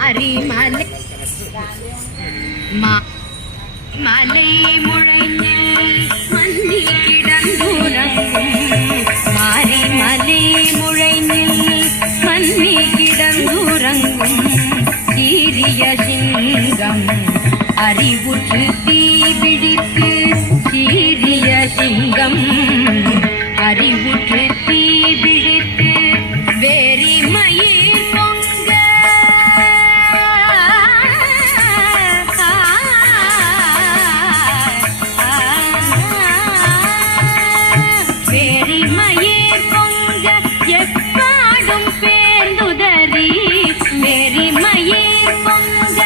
அரிமலை மலை முழைஞ்சில் மன்னி கிடந்துறங்கும் மாரிமலை முழைஞ்சில் மன்னி கிடந்துறங்கும் சீரிய சிங்கம் அறிவுற்று தீபிடித்து சீரிய சிங்கம் அறிவுற்று தீபிடித்து வேரி மயில் பொங்க வேரி மயில் பொங்க எப்பாடும் பேர்ந்துதறி வேரி மயில் பொங்க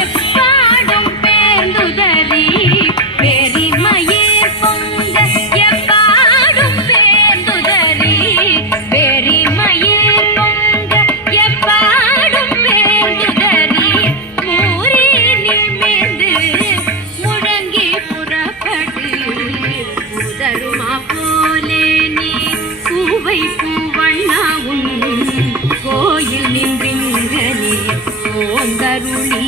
எப்பாடும் பேர்ந்துதறி வேரி மயில் பொங்க எப்பாடும் பேர்ந்துதறி வேரி மயில் பொங்க எப்பாடும் பேர்ந்துதறி மூரினில் மேந்து முழங்கி புறப்படு உதருமா போலே நீ பூவை பூவண்ணாவும் கோயில் நின்றிங்கனே ஓந்தருளி